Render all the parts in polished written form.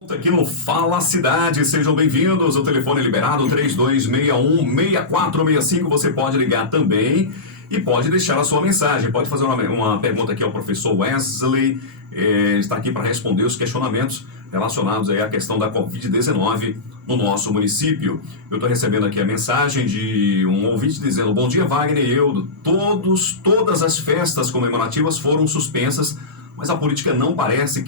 Aqui no Fala Cidade, sejam bem-vindos. O telefone liberado 3261-6465. Você pode ligar também e pode deixar a sua mensagem. Pode fazer uma pergunta aqui ao professor Wesley. Está aqui para responder os questionamentos relacionados aí à questão da Covid-19 no nosso município. Eu estou recebendo aqui a mensagem de um ouvinte dizendo: bom dia, Wagner e Eudo. Todas as festas comemorativas foram suspensas, mas a política não parece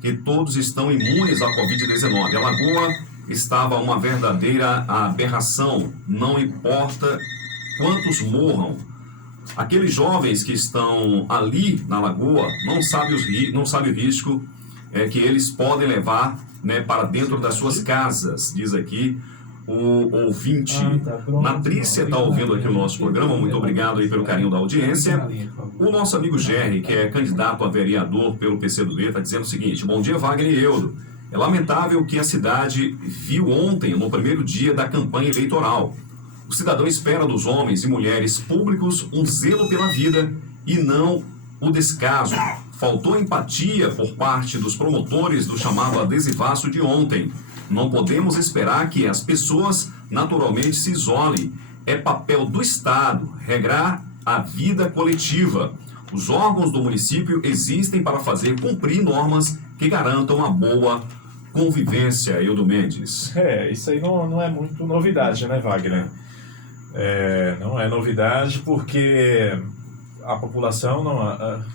que todos estão imunes à Covid-19. A Lagoa estava uma verdadeira aberração, não importa quantos morram. Aqueles jovens que estão ali na Lagoa não sabem o risco que eles podem levar, né, para dentro das suas casas, diz aqui o ouvinte. Patrícia está ouvindo aqui o nosso programa, muito obrigado aí pelo carinho da audiência. O nosso amigo Gerry, que é candidato a vereador pelo PCdoB, está dizendo o seguinte: bom dia, Wagner e Eudo. É lamentável que a cidade viu ontem, no primeiro dia da campanha eleitoral. O cidadão espera dos homens e mulheres públicos um zelo pela vida e não o descaso. Faltou empatia por parte dos promotores do chamado adesivaço de ontem. Não podemos esperar que as pessoas naturalmente se isolem. É papel do Estado regrar a vida coletiva. Os órgãos do município existem para fazer cumprir normas que garantam a boa convivência. Eudo Mendes. Isso aí não é muito novidade, né, Wagner? Não é novidade porque a população,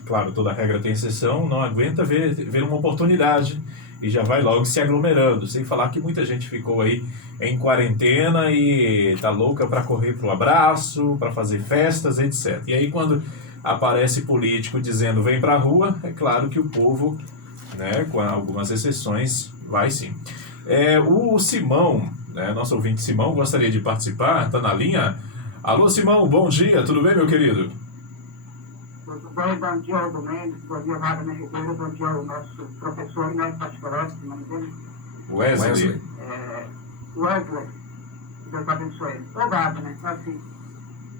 claro, toda regra tem exceção, não aguenta ver uma oportunidade e já vai logo se aglomerando, sem falar que muita gente ficou aí em quarentena e tá louca para correr pro abraço, para fazer festas, etc. E aí quando aparece político dizendo vem pra rua, é claro que o povo, né, com algumas exceções, vai sim. O Simão, né, nosso ouvinte Simão, gostaria de participar, tá na linha. Alô, Simão, bom dia, tudo bem, meu querido? Tudo bem, bom dia ao Domênico, bom dia ao Wagner Ribeiro, bom dia ao nosso professor Inés Pastorowski, o nome dele? Wesley. Wesley, Deus abençoe ele. Ô Wagner, assim,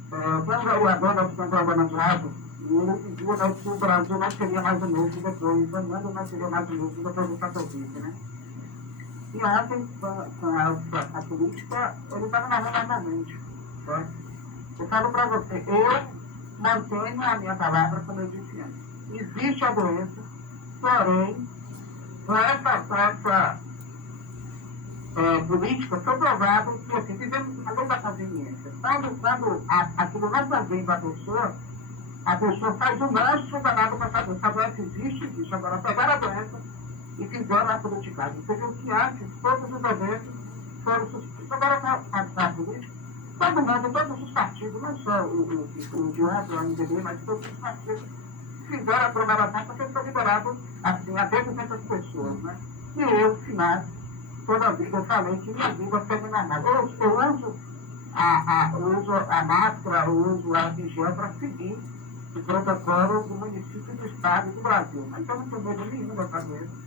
foi um vereador da Cidade Organizado e ele dizia, né, que o Brasil não seria mais o mesmo depois, o mundo não seria mais o mesmo depois do Covid, né? E ontem, com a política, ele estava na rua normalmente, certo? Eu falo para você, eu mantenho a minha palavra, como eu disse antes. Existe a doença, porém, com essa política, foi provado que, assim, vivemos uma longa conveniência. Quando aquilo não convém para a pessoa faz o manso danado para saber se a doença existe. Agora, pegaram a doença e fizeram a politicagem. Você viu que antes, todos os eventos foram suspeitos. Agora, com a política, todo mundo, todos os partidos, não só o de ontem, o MDB, mas todos os partidos fizeram a programação porque foi liberado, assim, a 200 pessoas, né? E eu, final, toda a vida, eu falei que minha vida foi normal. Eu uso a máscara, eu uso o álcool em gel para seguir o protocolo do município, do estado e do Brasil. Mas eu não tenho medo nenhum dessa doença.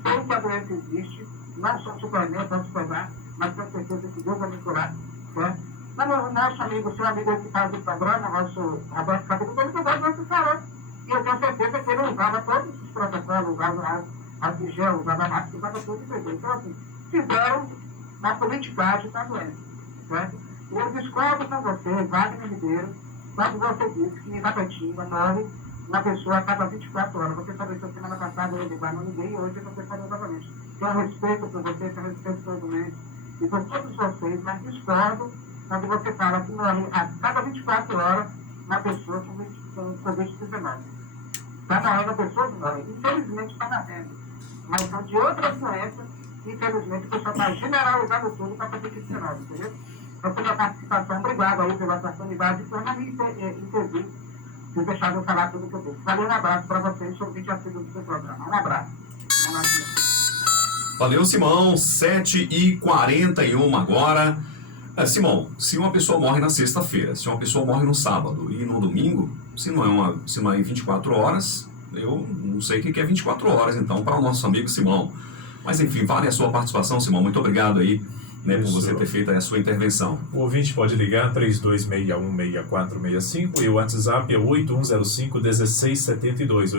Sei que a doença existe, não sou Superman, posso pegar, mas tenho certeza que Deus vai me curar, certo? Mas o nosso amigo, seu amigo que faz o programa, nosso Roberto Cabelo, ele pegou a doença e falou. E eu tenho certeza que ele usava todos os protocolos, usava álcool em gel, usava máscara, usava tudo e pegou. Então, assim, fizeram na politicagem da doença, certo? E eu discordo com você, Wagner Ribeiro, quando você disse que em Tapetinga morre uma pessoa a cada 24 horas. Você falou isso semana passada, eu não ninguém, e hoje você falou novamente. Tenho respeito por você, tenho respeito por todo mundo e por todos vocês, mas discordo quando você fala que morre a cada 24 horas uma pessoa com Covid-19. Está morrendo a pessoa que morre. Infelizmente está morrendo. Mas são de outras doenças, infelizmente o pessoal está generalizando tudo para Covid-19, entendeu? Então, pela participação, obrigado aí pela oportunidade por não me intervir e deixar eu falar tudo que eu disse. Valeu, um abraço para vocês, sou o vídeo assíduo do seu programa. Um abraço. Valeu, Simão. 7h41 agora. Simão, se uma pessoa morre na sexta-feira, se uma pessoa morre no sábado e no domingo, se não é em 24 horas, eu não sei o que é 24 horas, então, para o nosso amigo Simão. Mas, enfim, vale a sua participação, Simão. Muito obrigado aí, né, por você ter feito a sua intervenção. O ouvinte pode ligar 3261-6465 e o WhatsApp é 8105-1672,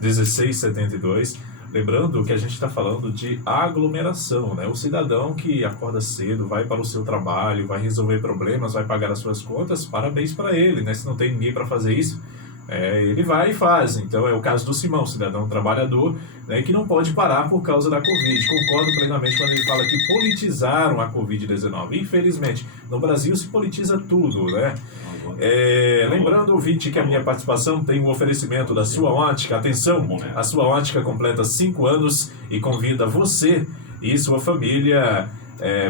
8105-1672. Lembrando que a gente está falando de aglomeração, né? O cidadão que acorda cedo, vai para o seu trabalho, vai resolver problemas, vai pagar as suas contas, parabéns para ele, né? Se não tem ninguém para fazer isso, ele vai e faz. Então é o caso do Simão, cidadão trabalhador, né, que não pode parar por causa da Covid. Concordo plenamente quando ele fala que politizaram a Covid-19. Infelizmente, no Brasil se politiza tudo, né? Lembrando, ouvinte, que a minha participação tem um oferecimento da Sua Ótica. Atenção, a Sua Ótica completa 5 anos e convida você e sua família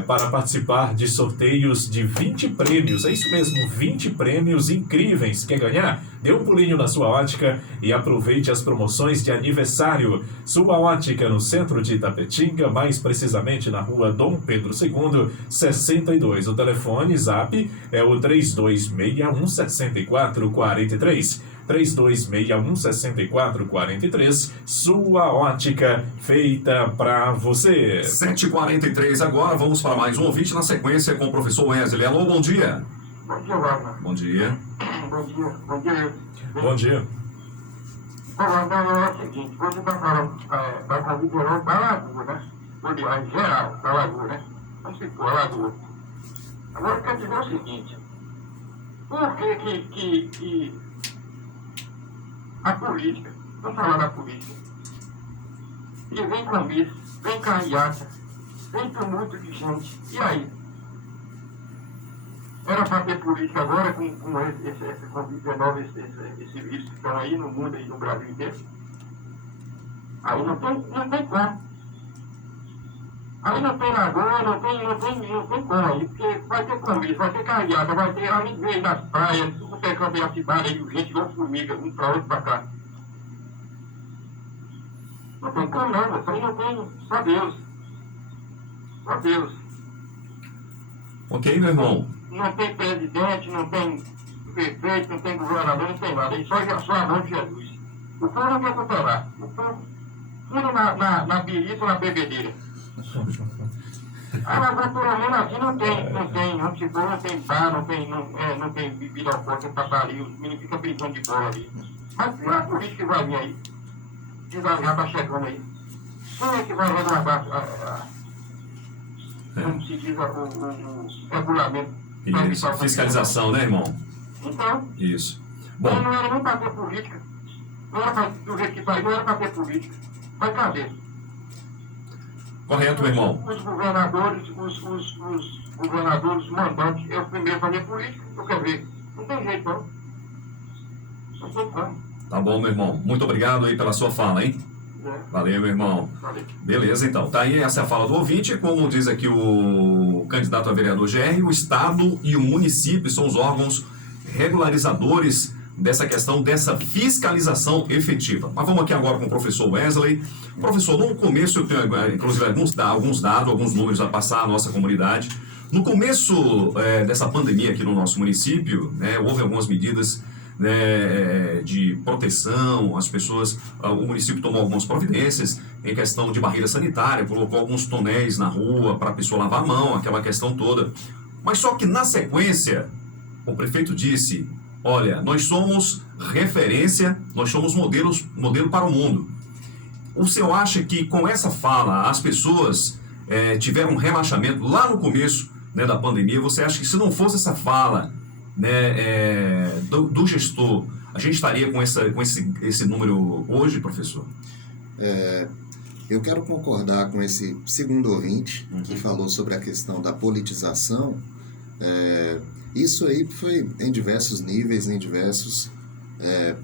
para participar de sorteios de 20 prêmios. É isso mesmo, 20 prêmios incríveis. Quer ganhar? Dê um pulinho na Sua Ótica e aproveite as promoções de aniversário. Sua Ótica no centro de Itapetinga, mais precisamente na rua Dom Pedro II, 62. O telefone zap é o 3261-6443. 3261-6443. Sua Ótica, feita pra você. 7h43 agora, vamos para mais um ouvinte na sequência com o professor Wesley. Alô, bom dia. Bom dia, Wagner. Bom dia. Bom dia. Bom dia. Bom dia. Wagner, é o seguinte, você está falando da Covid-19 da Lagoa, né? Em geral, da Lagoa, né? Mas ficou a Lagoa. Agora, eu quero dizer o seguinte, por que a política, estou falando da política, e vem comício, vem carreata, vem tumulto de gente, e aí? Era para ter política agora com esse Covid-19, esse vírus que estão aí no mundo e no Brasil inteiro? Aí não tem como. Aí não tem lagoa, não tem como aí, porque vai ter comício, vai ter carreata, vai ter amiguinhos das praias, tudo que é canto da cidade aí, gente igual formiga, um para outro para cá. Não tem como não, isso aí não tem, só Deus. Só Deus. Ok, meu irmão. Não tem presidente, não tem prefeito, não tem governador, não tem nada. Aí só a mão de Jesus. O povo não quer cooperar. O povo tudo na birita ou na bebedeira. Ah, mas pelo menos aqui não tem futebol, não tem bar, não tem bebida alcoólica pra estar ali, os meninos ficam brincando de bola ali. Mas pior a política que vai vir aí, que já tá chegando aí. Quem é que vai resguardar como se diz, o regulamento? Isso, fiscalização, né, irmão? Então, Isso. Bom, Bom, não era nem para ter política. Não era para, do jeito que está aí, não era para ter política. Mas cadê? correto, meu irmão. Os governadores, os governadores, os mandantes, é o primeiro a fazer política, eu quero ver. Não tem jeito, não. Não tem como. Tá bom, meu irmão. Muito obrigado aí pela sua fala, hein? Valeu, meu irmão. Valeu. Beleza, então. Tá aí, essa é a fala do ouvinte. Como diz aqui o candidato a vereador GR, o Estado e o município são os órgãos regularizadores dessa questão, dessa fiscalização efetiva. Mas vamos aqui agora com o professor Wesley. Professor, no começo eu tenho, inclusive, alguns dados, alguns números a passar à nossa comunidade. No começo dessa pandemia aqui no nosso município, houve algumas medidas de proteção, as pessoas, o município tomou algumas providências em questão de barreira sanitária, colocou alguns tonéis na rua para a pessoa lavar a mão, aquela questão toda. Mas só que na sequência, o prefeito disse: olha, nós somos referência, nós somos modelo para o mundo. O senhor acha que com essa fala as pessoas tiveram um relaxamento lá no começo da pandemia? Você acha que se não fosse essa fala do gestor, a gente estaria com esse número hoje, professor? Eu quero concordar com esse segundo ouvinte que falou sobre a questão da politização. Isso aí foi em diversos níveis,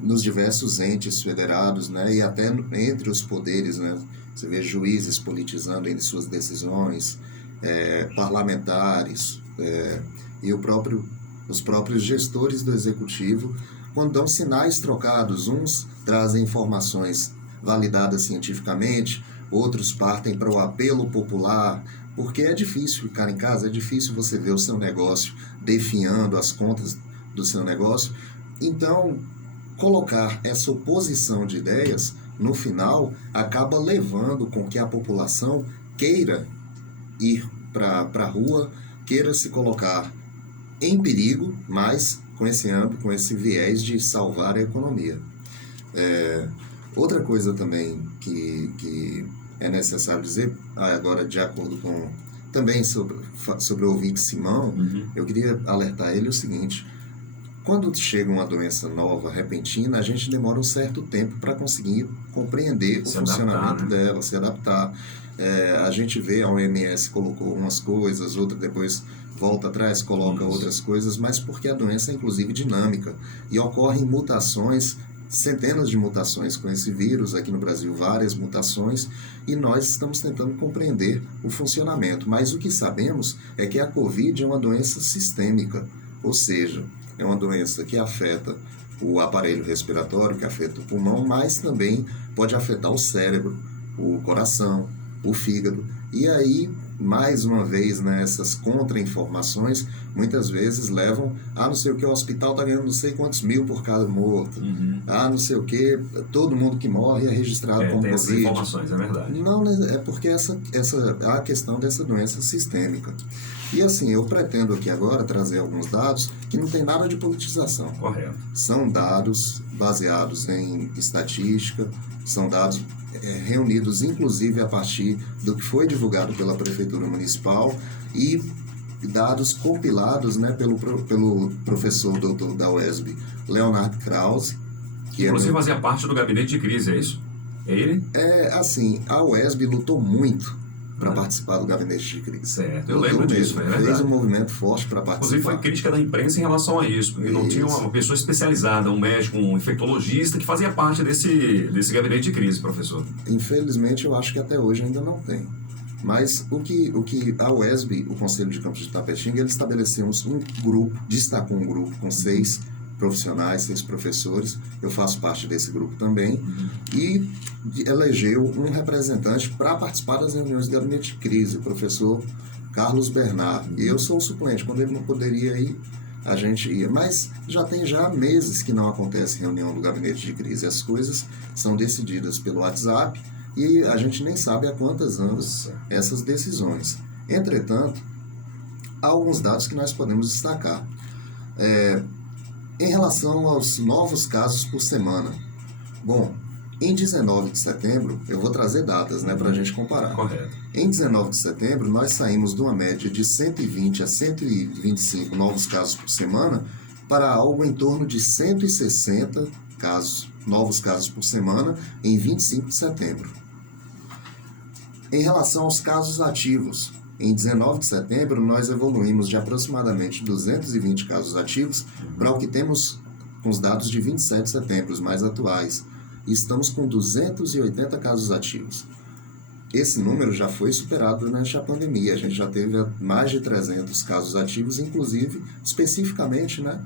nos diversos entes federados, e até entre os poderes, Você vê juízes politizando em suas decisões, parlamentares e os próprios gestores do executivo, quando dão sinais trocados, uns trazem informações validadas cientificamente, outros partem para o apelo popular, porque é difícil ficar em casa, é difícil você ver o seu negócio definhando as contas do seu negócio. Então, colocar essa oposição de ideias, no final, acaba levando com que a população queira ir para a rua, queira se colocar em perigo, mas com esse âmbito, com esse viés de salvar a economia. Outra coisa também que é necessário dizer, agora de acordo com também sobre o ouvinte Simão, eu queria alertar ele o seguinte: quando chega uma doença nova, repentina, a gente demora um certo tempo para conseguir compreender o funcionamento dela, se adaptar. A gente vê, a OMS colocou umas coisas, outra depois volta atrás, coloca outras coisas, mas porque a doença é inclusive dinâmica e ocorrem mutações, centenas de mutações com esse vírus, aqui no Brasil várias mutações, e nós estamos tentando compreender o funcionamento. Mas o que sabemos é que a Covid é uma doença sistêmica, ou seja, é uma doença que afeta o aparelho respiratório, que afeta o pulmão, mas também pode afetar o cérebro, o coração, o fígado. E aí, mais uma vez, né, essas contra-informações muitas vezes levam a não sei o que, o hospital está ganhando não sei quantos mil por cada morto, não sei o que, todo mundo que morre é registrado como tem Covid. essas informações, é verdade. Não, é porque a questão dessa doença sistêmica. E assim, eu pretendo aqui agora trazer alguns dados que não tem nada de politização. Correto. São dados baseados em estatística, são dados reunidos inclusive a partir do que foi divulgado pela Prefeitura Municipal e dados compilados, né, pelo professor doutor da UESB, Leonardo Krause. Que inclusive fazia parte do gabinete de crise, é isso? É ele? Assim, a UESB lutou muito para participar do gabinete de crise. Certo, eu lembro disso, é verdade. Fez um movimento forte para participar. Inclusive foi crítica da imprensa em relação a isso, porque não tinha uma pessoa especializada, um médico, um infectologista que fazia parte desse gabinete de crise, professor. Infelizmente, eu acho que até hoje ainda não tem. Mas o que a UESB, o Conselho de Campos de Itapetinga, ele estabeleceu um grupo, destacou um grupo com 6 profissionais, 6 professores, eu faço parte desse grupo também, e elegeu um representante para participar das reuniões do gabinete de crise, o professor Carlos Bernard. E eu sou o suplente, quando ele não poderia ir, a gente ia. Mas já tem meses que não acontece reunião do gabinete de crise, as coisas são decididas pelo WhatsApp e a gente nem sabe há quantas anos essas decisões. Entretanto, há alguns dados que nós podemos destacar. Em relação aos novos casos por semana. Bom, em 19 de setembro, eu vou trazer datas, né, para a gente comparar. Correto. Em 19 de setembro, nós saímos de uma média de 120 a 125 novos casos por semana para algo em torno de 160 novos casos por semana em 25 de setembro. Em relação aos casos ativos, em 19 de setembro, nós evoluímos de aproximadamente 220 casos ativos para o que temos com os dados de 27 de setembro, os mais atuais. E estamos com 280 casos ativos. Esse número já foi superado durante a pandemia. A gente já teve mais de 300 casos ativos, inclusive, especificamente, né,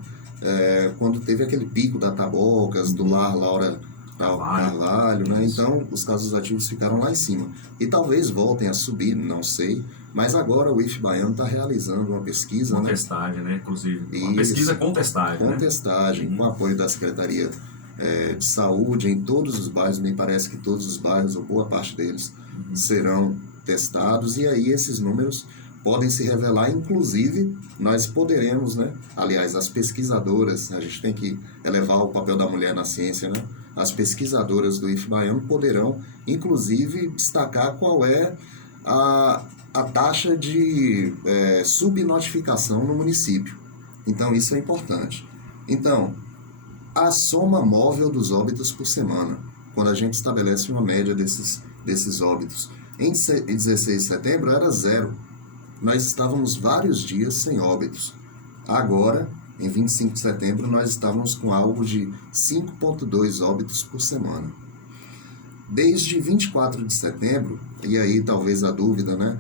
quando teve aquele pico da Tabocas, do Lar Laura Carvalho, né? Então, os casos ativos ficaram lá em cima. E talvez voltem a subir, não sei. Mas agora o IF Baiano está realizando uma pesquisa. Uma testagem, né? Inclusive. Uma pesquisa com testagem. Com testagem, com apoio da Secretaria de Saúde em todos os bairros. Me parece que todos os bairros, ou boa parte deles, serão testados. E aí esses números podem se revelar, inclusive, nós poderemos, né? Aliás, as pesquisadoras, a gente tem que elevar o papel da mulher na ciência, né? As pesquisadoras do IF Baiano poderão, inclusive, destacar qual é a taxa de subnotificação no município. Então, isso é importante. Então, a soma móvel dos óbitos por semana, quando a gente estabelece uma média desses óbitos. Em 16 de setembro era 0. Nós estávamos vários dias sem óbitos. Agora, em 25 de setembro, nós estávamos com algo de 5,2 óbitos por semana. Desde 24 de setembro, e aí talvez a dúvida, né,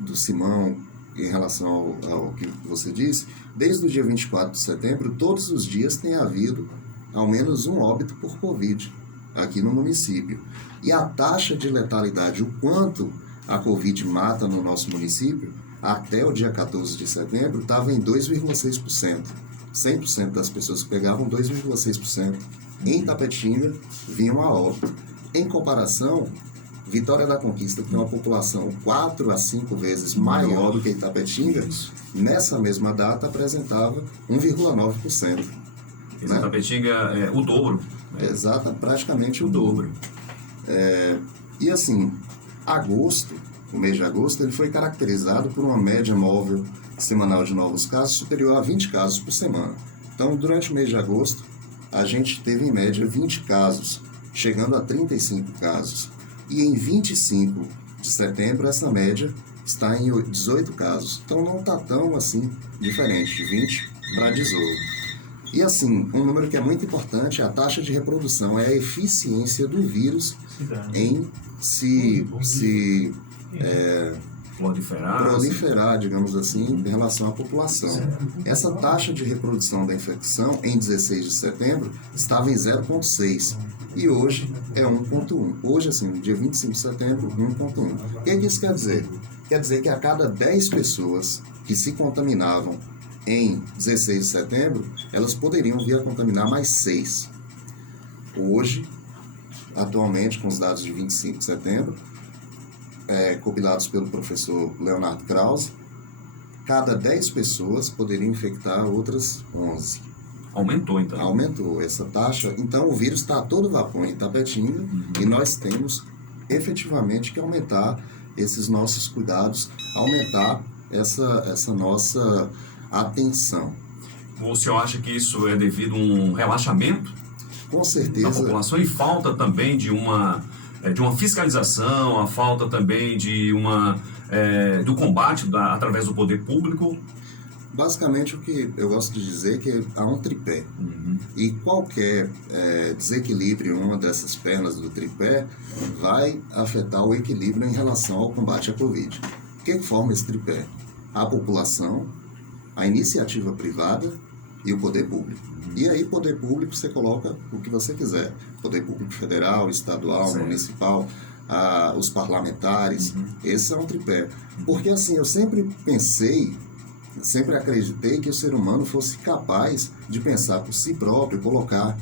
do Simão em relação ao que você disse, desde o dia 24 de setembro, todos os dias tem havido ao menos um óbito por Covid aqui no município. E a taxa de letalidade, o quanto a Covid mata no nosso município, até o dia 14 de setembro, estava em 2,6%. 100% das pessoas que pegavam 2,6%. Em Itapetinga, vinham a óbito. Em comparação, Vitória da Conquista, que tem uma população 4 a 5 vezes maior do que Itapetinga, nessa mesma data apresentava 1,9%. Itapetinga é o dobro, Exato, praticamente o dobro. E assim, o mês de agosto, ele foi caracterizado por uma média móvel semanal de novos casos superior a 20 casos por semana. Então, durante o mês de agosto, a gente teve em média 20 casos, chegando a 35 casos. E em 25 de setembro, essa média está em 18 casos. Então, não está tão assim diferente, de 20 para 18. E assim, um número que é muito importante é a taxa de reprodução, é a eficiência do vírus em proliferar, digamos assim, em relação à população. Essa taxa de reprodução da infecção em 16 de setembro estava em 0,6 e hoje é 1,1. Hoje, assim, no dia 25 de setembro, 1,1. O que isso quer dizer? Quer dizer que a cada 10 pessoas que se contaminavam em 16 de setembro, elas poderiam vir a contaminar mais 6. Hoje, atualmente, com os dados de 25 de setembro, compilados pelo professor Leonardo Krause, cada 10 pessoas poderiam infectar outras 11. Aumentou, então. Aumentou essa taxa. Então, o vírus está a todo vapor em Itapetinga e nós temos efetivamente que aumentar esses nossos cuidados, aumentar essa nossa atenção. O senhor acha que isso é devido a um relaxamento Com certeza. da população e falta também de uma fiscalização, a falta também do combate através do poder público? Basicamente, o que eu gosto de dizer é que há um tripé. E qualquer desequilíbrio em uma dessas pernas do tripé vai afetar o equilíbrio em relação ao combate à Covid. O que forma esse tripé? A população, a iniciativa privada e o poder público. E aí, poder público, você coloca o que você quiser. Poder público federal, estadual, municipal, os parlamentares. Esse é um tripé. Porque, assim, eu sempre acreditei que o ser humano fosse capaz de pensar por si próprio, colocar,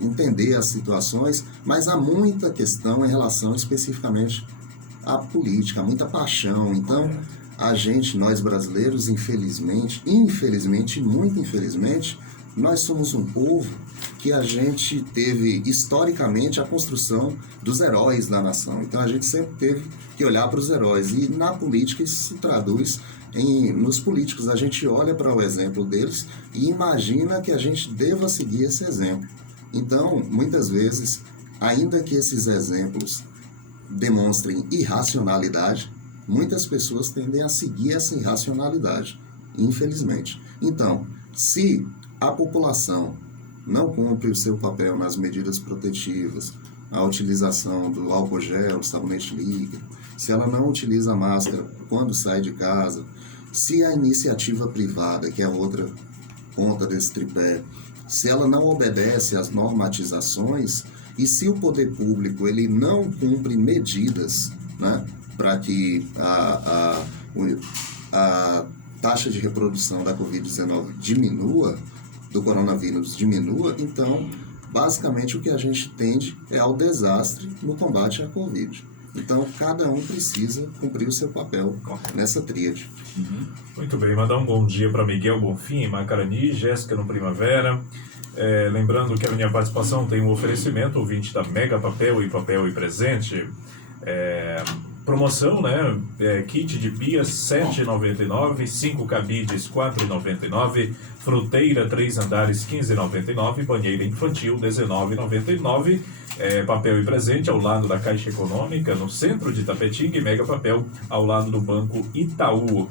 entender as situações, mas há muita questão em relação especificamente à política, há muita paixão. Então, nós brasileiros, infelizmente, muito infelizmente, nós somos um povo que a gente teve historicamente a construção dos heróis da nação. Então a gente sempre teve que olhar para os heróis e na política isso se traduz nos políticos. A gente olha para o exemplo deles e imagina que a gente deva seguir esse exemplo. Então, muitas vezes, ainda que esses exemplos demonstrem irracionalidade, muitas pessoas tendem a seguir essa irracionalidade, infelizmente. Então, se a população não cumpre o seu papel nas medidas protetivas, a utilização do álcool gel, do sabonete líquido, se ela não utiliza a máscara quando sai de casa, se a iniciativa privada, que é outra ponta desse tripé, se ela não obedece às normatizações e se o poder público ele não cumpre medidas, né, para que a taxa de reprodução da Covid-19 diminua, do coronavírus diminua, então, basicamente, o que a gente tende é ao desastre no combate à Covid. Então, cada um precisa cumprir o seu papel nessa tríade. Muito bem, mandar um bom dia para Miguel Bonfim, em Macarani, Jéssica no Primavera. Lembrando que a minha participação tem um oferecimento, ouvinte da Mega Papel e Presente. Promoção, né? Kit de pias R$ 7,99, 5 cabides R$ 4,99, fruteira 3 andares R$ 15,99, banheira infantil R$ 19,99. Papel e presente ao lado da Caixa Econômica, no centro de Itapetinga, e Mega Papel ao lado do Banco Itaú.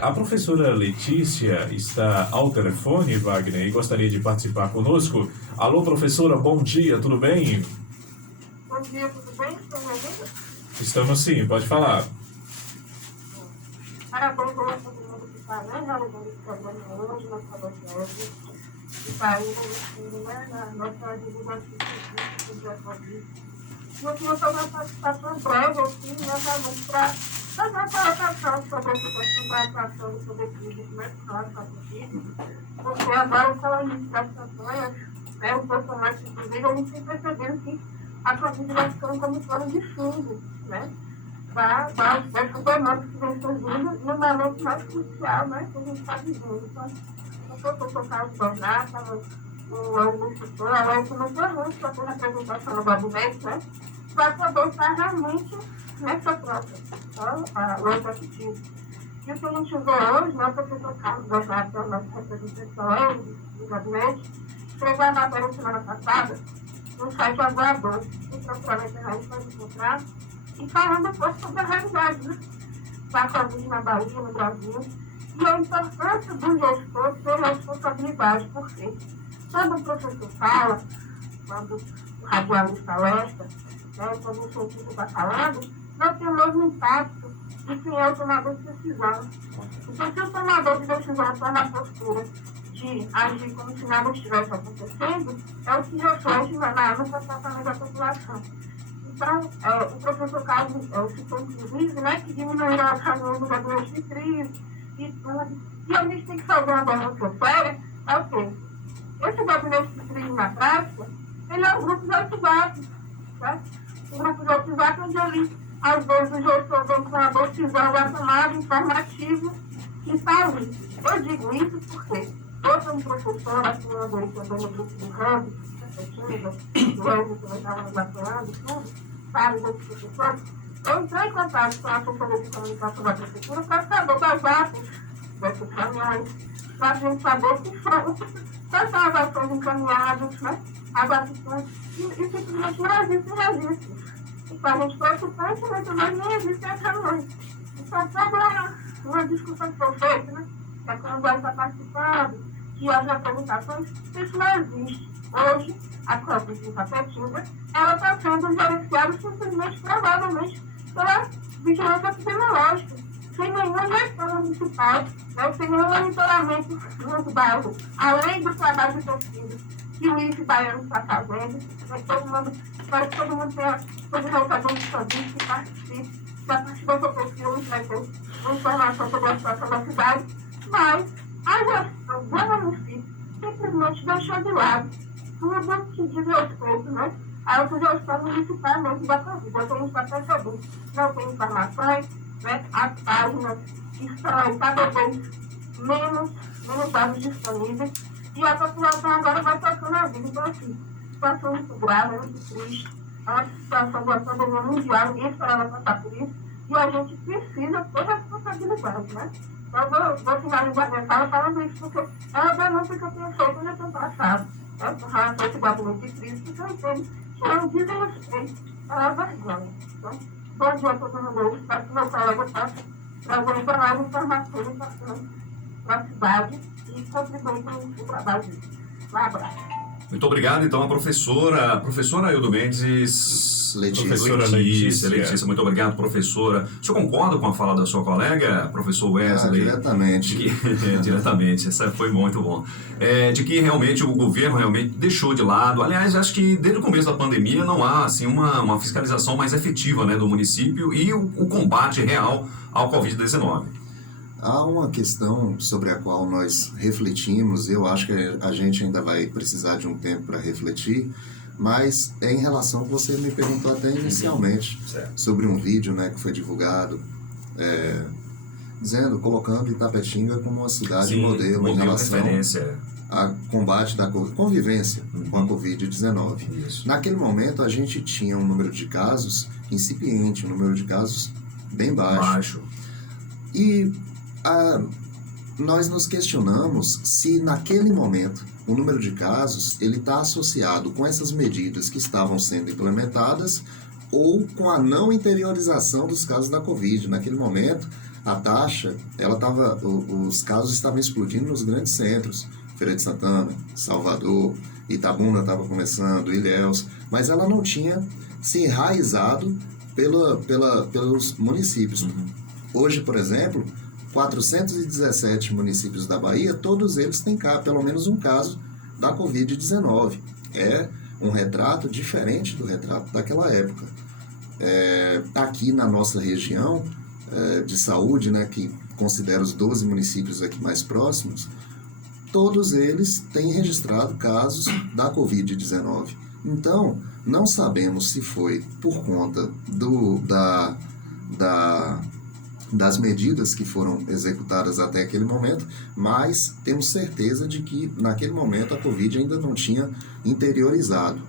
A professora Letícia está ao telefone, Wagner, e gostaria de participar conosco. Alô, professora, bom dia, tudo bem? Bom dia, tudo bem? Estão me ouvindo? Estamos sim, pode falar. Parabéns a todo mundo que está realizando esse programa hoje, na sala de hoje, e está investindo na nossa divulgação científica da Covid. Eu queria fazer uma participação breve, assim, realmente para fazer uma colocação sobre essa questão da atuação do poder público, como é que está a Covid, porque agora, com a início das campanhas, um pouco mais inclusive, a gente tem percebido que a Covid vai ficando como plano de fundo, né? Vai problemas que vem surgindo no momento mais crucial, né? Que a gente está vivendo. Então, eu estou tocando o Bernardo, estava o agricultor, ela utilizou muito para ter representação no gabinete, né? Para poder estar realmente nessa troca, tá? O executivo. E o que a gente vê hoje, né, o professor Carlos Bernardo, que é a nossa representação do gabinete, escreveu a matéria semana passada no site Aguador, que procurar na internet para encontrar, e falando um pouco sobre a realidade, né, da Covid na Bahia, no Brasil, e a importância do gestor ter responsabilidade, porque quando o professor fala, quando o radialista alerta, né, quando o cientista está falando, não tem o mesmo impacto de quem é o tomador de decisão. Então, se o tomador de decisão toma a postura de agir como se nada estivesse acontecendo, é o que reflete no comportamento da população. Então, o professor Carlos citou, inclusive, né, que diminuirá a caminho do gabinete de crise e tudo. E a gente tem que fazer uma denúncia séria, é o quê? Esse gabinete de crise na prática, ele é um grupo de WhatsApp, né? Um grupo de WhatsApp onde ele, às vezes, o gestor vem com a decisão da tomada informativa que está ali. Eu digo isso porque eu sou um professor, aqui uma vez também no grupo do Ramo, perspectiva, o Enzo que nós estávamos apoiando e tudo, sabe, dos professores. Eu entrei em contato com a assessoria de comunicação da prefeitura para saber das atos desses caminhões, para a gente saber quais são as ações encaminhadas, né, as atitudes, e simplesmente não existem registros. Então, a gente preocupante, mas também não existem as caminhões. Então, toda uma discussão que foi feita, né, que a comunidade está participando, que as representações, isso não existe. Hoje, a Covid em Tapetinga, ela está sendo gerenciada simplesmente, provavelmente, pela vigilância epidemiológica, sem nenhuma gestão municipal, né, sem nenhum monitoramento nos bairros, além do trabalho de pesquisa que o IFE baiano está fazendo, né, para que todo mundo tenha fazer de serviço que participe, que a partir dessa pesquisa a gente vai ter informação sobre a situação da cidade, mas a gestão do município simplesmente deixou de lado tudo que diz respeito, né, à autogestão municipal mesmo da Covid. A gente está percebendo, não tem informações, né, as páginas estão aí cada vez menos dados disponíveis, e a população agora vai passando a vida. Então, assim, situação muito grave, muito triste, é uma situação da pandemia mundial, ninguém esperava passar por isso, e a gente precisa ter responsabilidade, né? Então, vou finalizar minha fala falando isso, porque é uma denúncia que eu tenho feito no ano passado, né, com relação a esse gabinete de crise, que eu entendo que é um desrespeito à vergonha. Então, bom dia a todo mundo, espero que meu colega possa trazer mais informações importantes para a cidade e contribuir com o trabalho dele. Um abraço. Muito obrigado, então, a professora Aildo Mendes. Professora Letícia, muito obrigado, professora. O senhor concorda com a fala da sua colega, professor Wesley? Diretamente. Diretamente, essa foi muito bom. De que realmente o governo realmente deixou de lado. Aliás, acho que desde o começo da pandemia não há assim, uma fiscalização mais efetiva, né, do município e o combate real ao Covid-19. Há uma questão sobre a qual nós refletimos, eu acho que a gente ainda vai precisar de um tempo para refletir, mas é em relação ao que você me perguntou até inicialmente, sobre um vídeo, né, que foi divulgado, colocando Itapetinga como uma cidade modelo em relação ao combate da convivência com a Covid-19. Naquele momento a gente tinha um número de casos incipiente, um número de casos bem baixo. E nós nos questionamos se naquele momento o número de casos ele está associado com essas medidas que estavam sendo implementadas ou com a não interiorização dos casos da Covid. Naquele momento, a taxa, os casos estavam explodindo nos grandes centros, Feira de Santana, Salvador, Itabuna estava começando, Ilhéus, mas ela não tinha se enraizado pelos municípios. Hoje, por exemplo, 417 municípios da Bahia, todos eles têm pelo menos um caso da Covid-19. É um retrato diferente do retrato daquela época. Aqui na nossa região de saúde, né, que considera os 12 municípios aqui mais próximos, todos eles têm registrado casos da Covid-19. Então, não sabemos se foi por conta da das medidas que foram executadas até aquele momento, mas temos certeza de que naquele momento a Covid ainda não tinha interiorizado.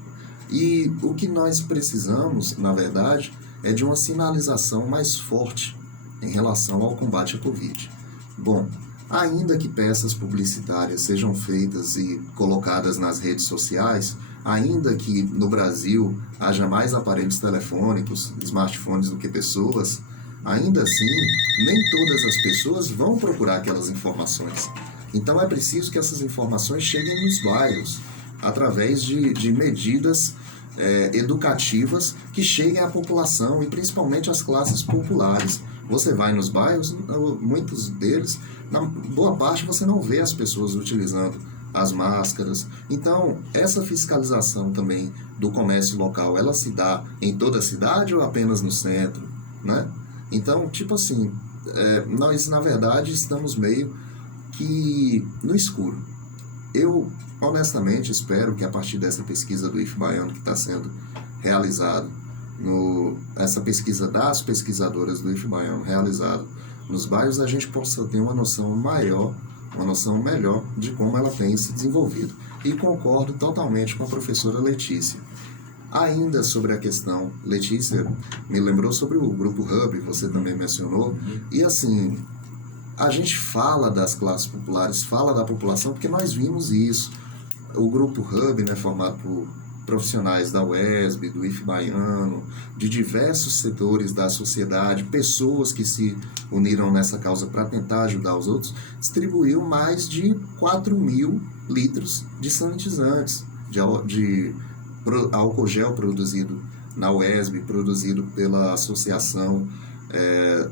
E o que nós precisamos, na verdade, é de uma sinalização mais forte em relação ao combate à Covid. Bom, ainda que peças publicitárias sejam feitas e colocadas nas redes sociais, ainda que no Brasil haja mais aparelhos telefônicos, smartphones do que pessoas, ainda assim, nem todas as pessoas vão procurar aquelas informações. Então é preciso que essas informações cheguem nos bairros, através de medidas educativas que cheguem à população e principalmente às classes populares. Você vai nos bairros, muitos deles, na boa parte você não vê as pessoas utilizando as máscaras. Então, essa fiscalização também do comércio local, ela se dá em toda a cidade ou apenas no centro, né? Então, tipo assim, nós na verdade estamos meio que no escuro. Eu, honestamente, espero que a partir dessa pesquisa do IF Baiano que está sendo realizada, essa pesquisa das pesquisadoras do IF Baiano realizada nos bairros, a gente possa ter uma noção maior, uma noção melhor de como ela tem se desenvolvido. E concordo totalmente com a professora Letícia. Ainda sobre a questão, Letícia me lembrou sobre o Grupo Hub, você também mencionou, e assim, a gente fala das classes populares, fala da população, porque nós vimos isso. O Grupo Hub, né, formado por profissionais da UESB, do IF Baiano, de diversos setores da sociedade, pessoas que se uniram nessa causa para tentar ajudar os outros, distribuiu mais de 4.000 litros de sanitizantes, de álcool gel produzido na UESB, produzido pela Associação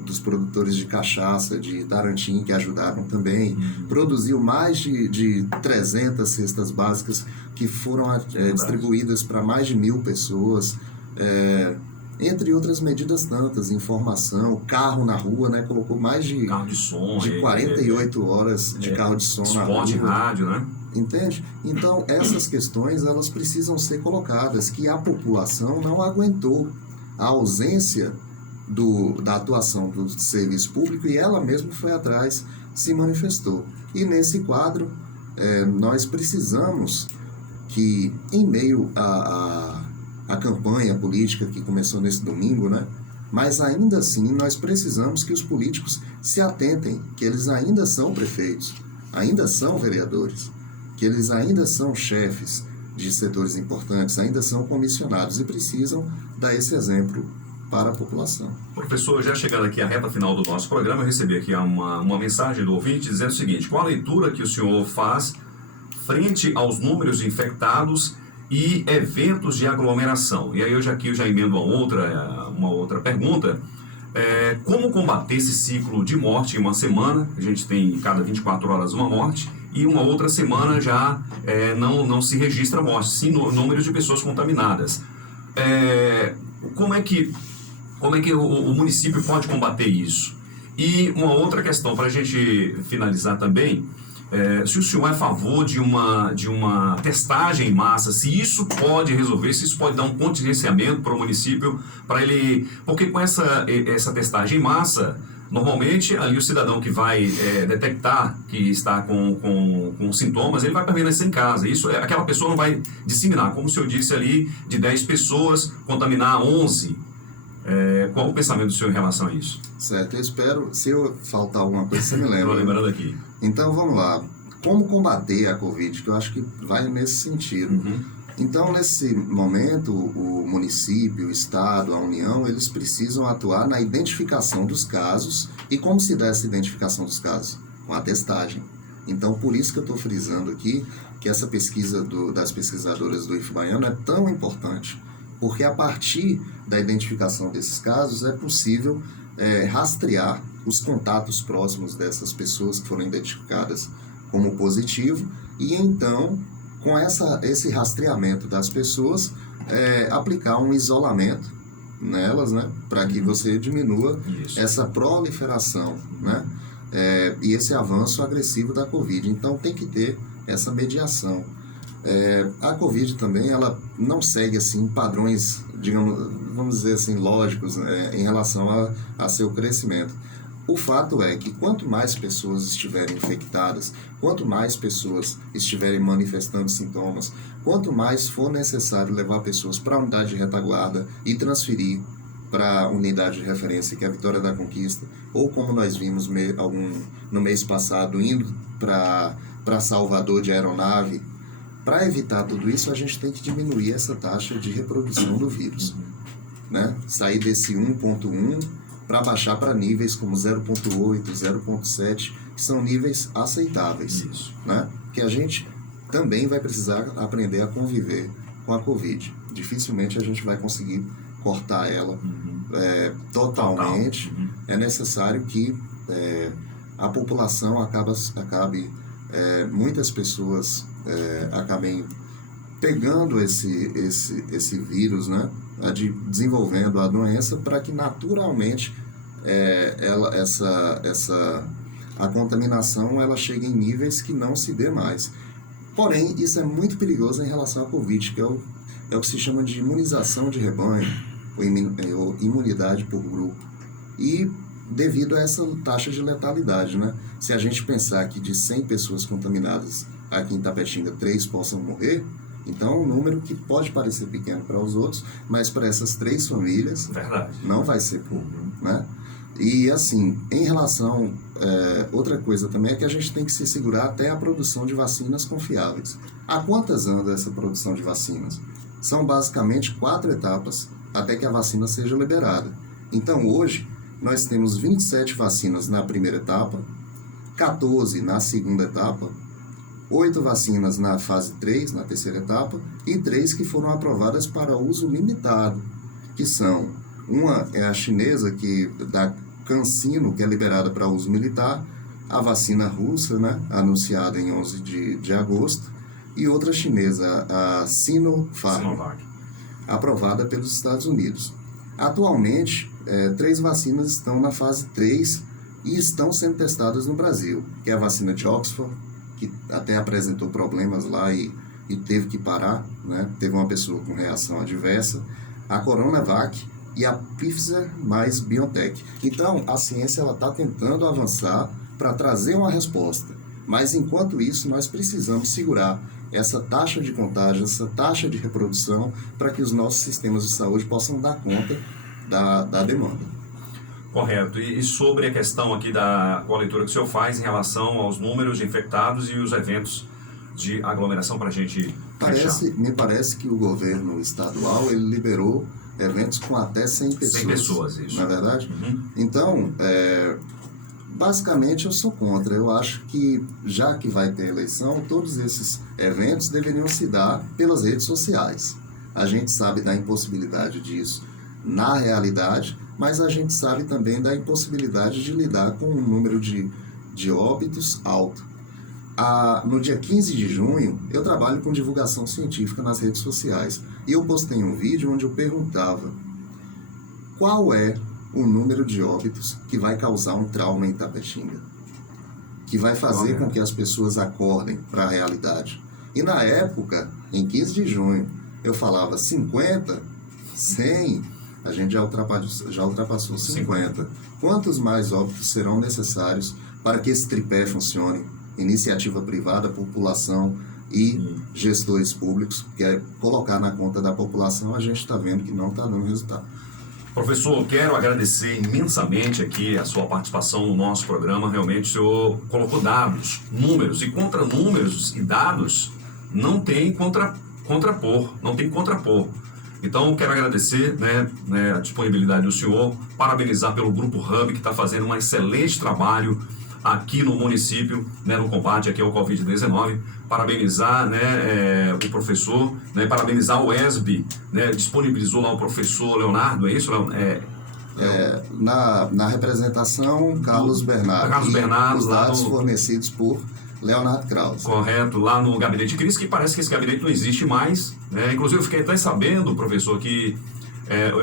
dos Produtores de Cachaça de Itarantim, que ajudaram também. Produziu mais de 300 cestas básicas que foram distribuídas para mais de 1.000 pessoas, entre outras medidas tantas, informação, carro na rua, né? Colocou mais de 48 horas de carro de som na rua. Esporte, rádio, né? Entende? Então, essas questões, elas precisam ser colocadas, que a população não aguentou a ausência da atuação do serviço público e ela mesma foi atrás, se manifestou. E nesse quadro, nós precisamos que, em meio à campanha política que começou nesse domingo, né? Mas ainda assim, nós precisamos que os políticos se atentem, que eles ainda são prefeitos, ainda são vereadores, que eles ainda são chefes de setores importantes, ainda são comissionados e precisam dar esse exemplo para a população. Professor, já chegando aqui à reta final do nosso programa, eu recebi aqui uma mensagem do ouvinte dizendo o seguinte: qual a leitura que o senhor faz frente aos números de infectados e eventos de aglomeração? E aí eu já emendo uma outra pergunta. Como combater esse ciclo de morte em uma semana? A gente tem cada 24 horas uma morte e uma outra semana já não se registra morte, sim número de pessoas contaminadas. Como é que o município pode combater isso? E uma outra questão, para a gente finalizar também, se o senhor é a favor de uma testagem em massa, se isso pode resolver, se isso pode dar um contingenciamento para o município, para ele... Porque com essa testagem em massa, normalmente ali o cidadão que vai detectar que está com sintomas, ele vai permanecer em casa. Aquela pessoa não vai disseminar, como o senhor disse ali, de 10 pessoas, contaminar 11. Qual o pensamento do senhor em relação a isso? Certo, eu espero, se eu faltar alguma coisa, você me lembra. Estou lembrando aqui. Então, vamos lá. Como combater a Covid? Que eu acho que vai nesse sentido. Então, nesse momento, o município, o Estado, a União, eles precisam atuar na identificação dos casos. E como se dá essa identificação dos casos? Com a testagem. Então, por isso que eu estou frisando aqui que essa pesquisa das pesquisadoras do IF Baiano é tão importante. Porque a partir da identificação desses casos é possível rastrear os contatos próximos dessas pessoas que foram identificadas como positivo e então, com esse rastreamento das pessoas, aplicar um isolamento nelas, né, para que você diminua essa proliferação, né, e esse avanço agressivo da Covid. Então tem que ter essa mediação. A Covid também, ela não segue assim padrões, digamos, vamos dizer assim, lógicos, em relação a seu crescimento. O fato é que quanto mais pessoas estiverem infectadas, quanto mais pessoas estiverem manifestando sintomas, quanto mais for necessário levar pessoas para a unidade de retaguarda e transferir para a unidade de referência, que é a Vitória da Conquista, ou como nós vimos no mês passado, indo para Salvador de aeronave, para evitar tudo isso, a gente tem que diminuir essa taxa de reprodução do vírus, né? Sair desse 1.1 para baixar para níveis como 0.8, 0.7, que são níveis aceitáveis, Isso. né? Que a gente também vai precisar aprender a conviver com a Covid. Dificilmente a gente vai conseguir cortar ela totalmente. É necessário que a população muitas pessoas acabem pegando esse vírus, né? Desenvolvendo a doença, para que naturalmente a contaminação ela chegue em níveis que não se dê mais. Porém, isso é muito perigoso em relação à Covid, que é o que se chama de imunização de rebanho, ou imunidade por grupo. E devido a essa taxa de letalidade, né? Se a gente pensar que de 100 pessoas contaminadas aqui em Tapetinga, 3 possam morrer, então é um número que pode parecer pequeno para os outros, mas para essas 3 famílias não vai ser pouco, né? E assim, em relação, outra coisa também é que a gente tem que se segurar até a produção de vacinas confiáveis. Há quantas anda essa produção de vacinas? São basicamente 4 etapas até que a vacina seja liberada. Então hoje nós temos 27 vacinas na primeira etapa, 14 na segunda etapa, 8 vacinas na fase 3, na terceira etapa, e 3 que foram aprovadas para uso limitado, que são, uma é a chinesa, da CanSino, que é liberada para uso militar, a vacina russa, né, anunciada em 11 de agosto, e outra chinesa, a Sinopharm, aprovada pelos Estados Unidos. Atualmente, 3 vacinas estão na fase 3 e estão sendo testadas no Brasil, que é a vacina de Oxford, que até apresentou problemas lá e teve que parar, né? Teve uma pessoa com reação adversa, a Coronavac e a Pfizer mais BioNTech. Então, a ciência está tentando avançar para trazer uma resposta, mas enquanto isso, nós precisamos segurar essa taxa de contágio, essa taxa de reprodução, para que os nossos sistemas de saúde possam dar conta da demanda. Correto. E sobre a questão aqui com a leitura que o senhor faz em relação aos números de infectados e os eventos de aglomeração, para a gente fechar. Me parece que o governo estadual ele liberou eventos com até 100 pessoas. 100 pessoas, isso. Não é verdade? Uhum. Então, basicamente eu sou contra. Eu acho que, já que vai ter eleição, todos esses eventos deveriam se dar pelas redes sociais. A gente sabe da impossibilidade disso na realidade, mas a gente sabe também da impossibilidade de lidar com um número de óbitos alto. No dia 15 de junho, eu trabalho com divulgação científica nas redes sociais, e eu postei um vídeo onde eu perguntava qual é o número de óbitos que vai causar um trauma em Tapetinga, que vai fazer com que as pessoas acordem para a realidade. E na época, em 15 de junho, eu falava 50, 100... a gente já ultrapassou 50. Quantos mais óbitos serão necessários para que esse tripé funcione? Iniciativa privada, população e gestores públicos, que é colocar na conta da população, a gente está vendo que não está dando resultado. Professor, quero agradecer imensamente aqui a sua participação no nosso programa. Realmente o senhor colocou dados, números, e contra números e dados não tem contrapor. Então, quero agradecer a disponibilidade do senhor, parabenizar pelo Grupo Hub, que está fazendo um excelente trabalho aqui no município, no combate aqui ao Covid-19, parabenizar o professor, parabenizar o ESB, disponibilizou lá o professor Leonardo, é isso, na representação, Carlos Bernardo, os dados fornecidos por Leonardo Krause. Correto, lá no gabinete de crise, que parece que esse gabinete não existe mais, Inclusive, eu fiquei até sabendo, professor, que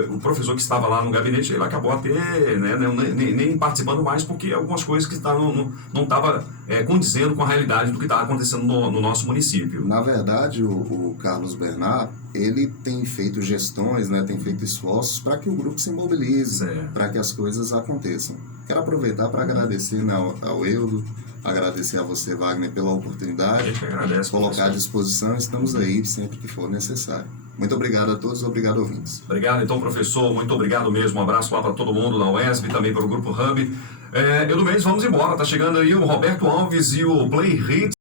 o professor que estava lá no gabinete, ele acabou até nem participando mais, porque algumas coisas que não estavam condizendo com a realidade do que estava acontecendo no nosso município. Na verdade, o Carlos Bernard, ele tem feito gestões, né, tem feito esforços para que o grupo se mobilize, para que as coisas aconteçam. Quero aproveitar para agradecer, né, ao Eudo, agradecer a você, Wagner, pela oportunidade, A gente agradece, colocar à disposição, estamos aí sempre que for necessário. Muito obrigado a todos, obrigado ouvintes. Obrigado, então, professor, muito obrigado mesmo, um abraço lá para todo mundo na UESB, também para o Grupo Hub. Eudo Mendes, vamos embora, tá chegando aí o Roberto Alves e o Play Hits.